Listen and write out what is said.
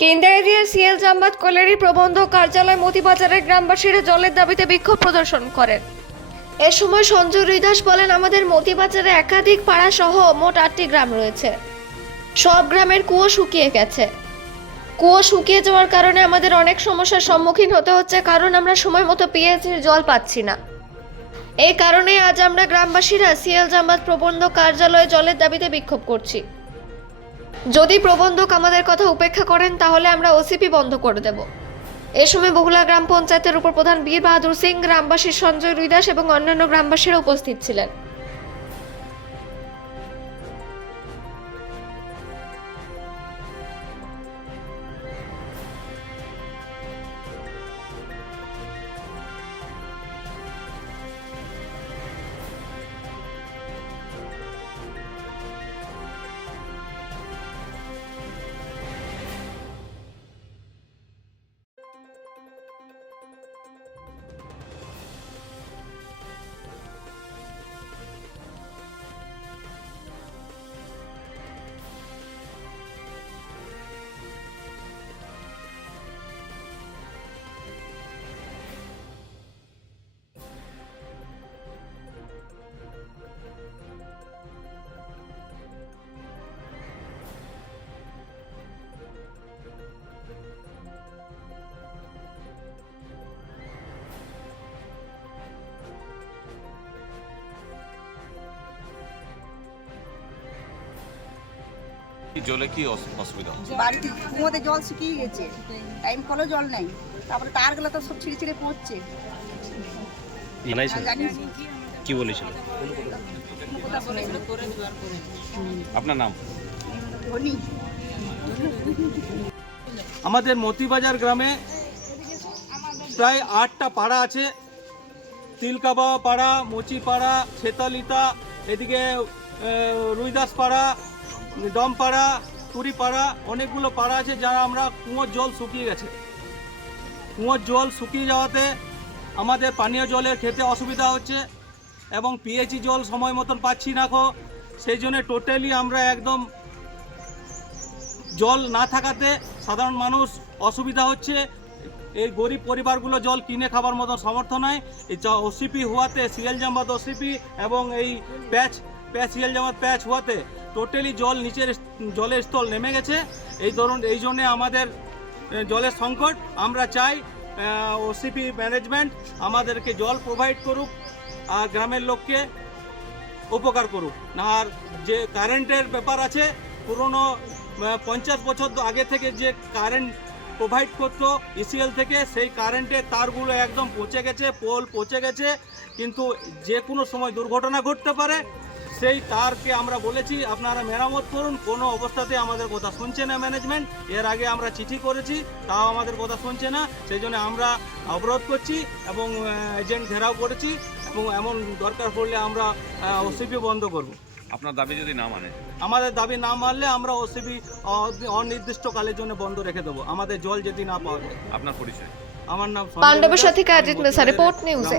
কেন্দ্রা এরিয়ার CL জাম্বাত colliery প্রবন্ধক কার্যালয় মতিবাজারের গ্রামবাসীরা জলের দাবিতে বিক্ষোভ প্রদর্শন করেন। এ সময় সঞ্জয় রুইদাস বলেন, আমাদের মতিবাজারে একাধিক পাড়া সহ মোট 8টি গ্রাম রয়েছে। সব গ্রামের কুয়ো শুকিয়ে গেছে। কুয়ো শুকিয়ে যাওয়ার কারণে আমাদের অনেক সমস্যার সম্মুখীন হতে হচ্ছে, কারণ আমরা সময় মতো পিএইচের জল পাচ্ছি না। এই কারণে আজ আমরা গ্রামবাসীরা সিএল জাম্বাত প্রবন্ধক কার্যালয়ে জলের দাবিতে বিক্ষোভ করছি। যদি প্রবন্ধক আমাদের কথা উপেক্ষা করেন তাহলে আমরা ওসিপি বন্ধ করে দেব। এ সময় বহুলা গ্রাম পঞ্চায়েতের উপপ্রধান বীর বাহাদুর সিং, গ্রামবাসী সঞ্জয় রুইদাস এবং অন্যান্য গ্রামবাসীরা উপস্থিত ছিলেন। জলে কি অসুবিধা হচ্ছে? বাড়িতে কুয়োতে জল শুকিয়ে গেছে, টাইম কলেও জল নেই, তারপরে তারগুলো তো সব ছিঁড়ে ছিঁড়ে পড়ছে। কি বলেছিল? আপনার নাম? ধনী। আমাদের মতিবাজার গ্রামে প্রায় 8টা পাড়া আছে। তিলকাবা পাড়া, মুচি পাড়া, ছেতালিতা, এদিকে রুইদাস পাড়া, দমপাড়া, তুরিপাড়া, অনেকগুলো পাড়া আছে যারা আমরা কুয়োর জল শুকিয়ে গেছে। কুয়োর জল শুকিয়ে যাওয়াতে আমাদের পানীয় জলের খেতে অসুবিধা হচ্ছে এবং পিএইচি জল সময় মতন পাচ্ছি না। সেই জন্য টোটালি আমরা একদম জল না থাকাতে সাধারণ মানুষ অসুবিধা হচ্ছে। এই গরিব পরিবারগুলো জল কিনে খাবার মতন সামর্থ্য নয়। এই ওসিপি হওয়াতে, সিএল জাম্বাত ওসিপি এবং এই সিএল জাম্বাত প্যাচ হওয়াতে টোটালি জল নিচের জলের স্তর নেমে গেছে। এই জন্যে আমাদের জলের সংকট। আমরা চাই ওসিপি ম্যানেজমেন্ট আমাদেরকে জল প্রোভাইড করুক আর গ্রামের লোককে উপকার করুক। আর যে কারেন্টের ব্যাপার আছে, পুরনো 50 বছর আগে থেকে যে কারেন্ট প্রোভাইড করতো ইসিএল থেকে, সেই কারেন্টের তারগুলো একদম পচে গেছে, পোল পচে গেছে, কিন্তু যে কোনো সময় দুর্ঘটনা ঘটতে পারে। সেই তারকে আমরা বলেছি আপনারা মেরামত করুন, কোনো অবস্থাতে আমাদের কথা শুনছে না ম্যানেজমেন্ট। এর আগে আমরা চিঠি করেছি, তাও আমাদের কথা শুনছে না। সেই জন্য আমরা অবরোধ করছি এবং এজেন্ট ঘেরাও করেছি এবং এমন দরকার পড়লে আমরা ওসিপি বন্ধ করব। আপনার দাবি যদি না মানে? আমাদের দাবি না মানলে আমরা ওসিপি অনির্দিষ্টকালের জন্য বন্ধ রেখে দেবো, আমাদের জল যদি না পাওয়া যায়। আপনার পরিচয়? আমার নাম পাণ্ডবের সাথে কাজিত মেসা, রিপোর্ট নিউজে।